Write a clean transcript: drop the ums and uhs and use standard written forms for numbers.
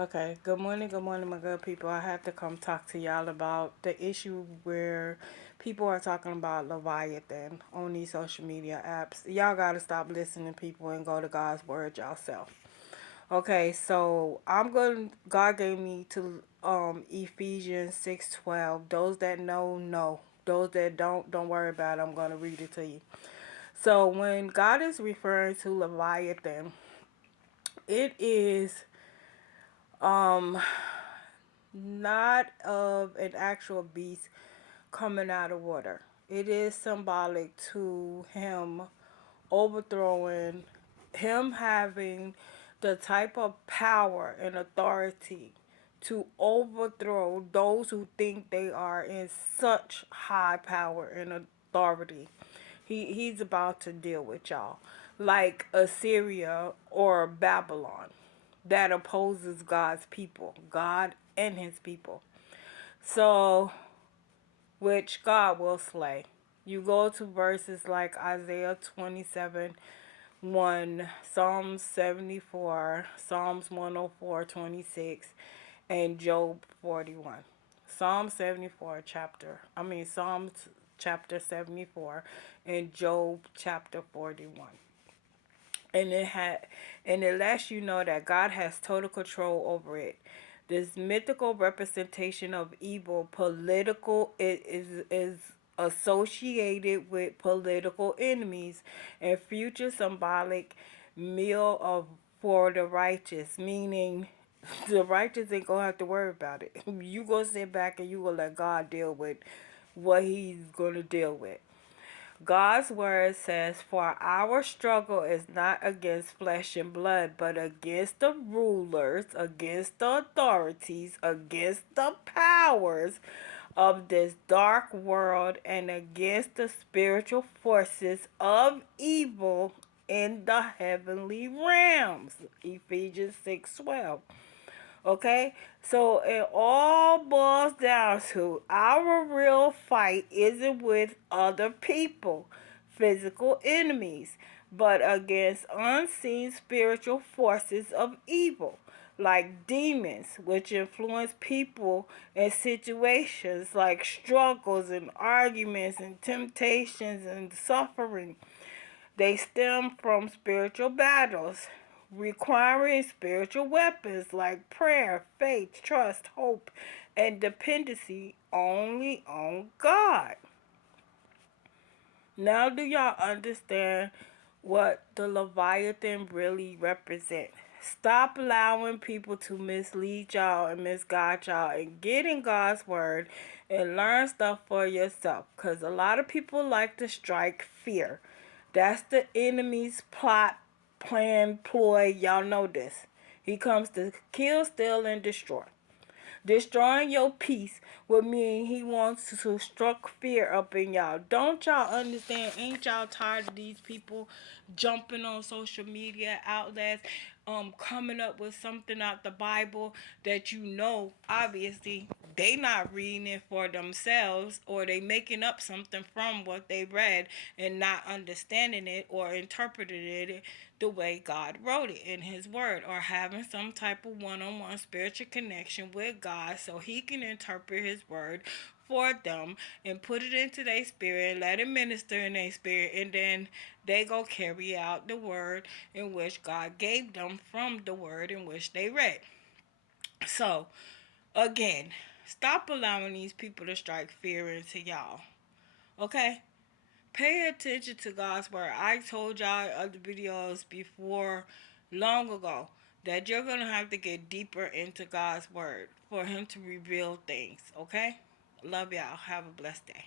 Okay, good morning, my good people. I had to come talk to y'all about the issue where people are talking about Leviathan on these social media apps. Y'all gotta stop listening to people and go to God's word yourself. Okay, so God gave me to Ephesians 6:12. Those that know. Those that don't worry about it. I'm gonna read it to you. So when God is referring to Leviathan, it is not of an actual beast coming out of water. It is symbolic to him overthrowing, him having the type of power and authority to overthrow those who think they are in such high power and authority. He's about to deal with y'all. Like Assyria or Babylon that opposes God's people, God and his people. So, which God will slay. You go to verses like Isaiah 27 1, Psalms 74, Psalms 104:26, and Job 41. Psalms chapter 74 and Job chapter 41. And it lets you know that God has total control over it. This mythical representation of evil political is associated with political enemies and future symbolic meal of for the righteous, meaning the righteous ain't gonna have to worry about it. You gonna sit back and you gonna let God deal with what he's gonna deal with. God's word says, "For our struggle is not against flesh and blood, but against the rulers, against the authorities, against the powers of this dark world, and against the spiritual forces of evil in the heavenly realms." Ephesians 6:12. Okay, so it all boils down to our real fight isn't with other people, physical enemies, but against unseen spiritual forces of evil, like demons, which influence people in situations like struggles and arguments and temptations and suffering. They stem from spiritual battles, requiring spiritual weapons like prayer, faith, trust, hope, and dependency only on God. Now, do y'all understand what the Leviathan really represent? Stop allowing people to mislead y'all and misguide y'all and get in God's word and learn stuff for yourself. Because a lot of people like to strike fear. That's the enemy's plot, plan, ploy. Y'all know this. He comes to kill, steal, and destroy. Destroying your peace would mean he wants to struck fear up in y'all. Don't y'all understand? Ain't y'all tired of these people jumping on social media outlets, coming up with something out the Bible that you know, obviously, they not reading it for themselves, or they making up something from what they read and not understanding it or interpreting it the way God wrote it in his word, or having some type of one-on-one spiritual connection with God so he can interpret his word for them and put it into their spirit, let it minister in their spirit, and then they go carry out the word in which God gave them from the word in which they read. So, again, stop allowing these people to strike fear into y'all. Okay? Pay attention to God's word. I told y'all in other videos before long ago that you're going to have to get deeper into God's word for him to reveal things. Okay? Love y'all. Have a blessed day.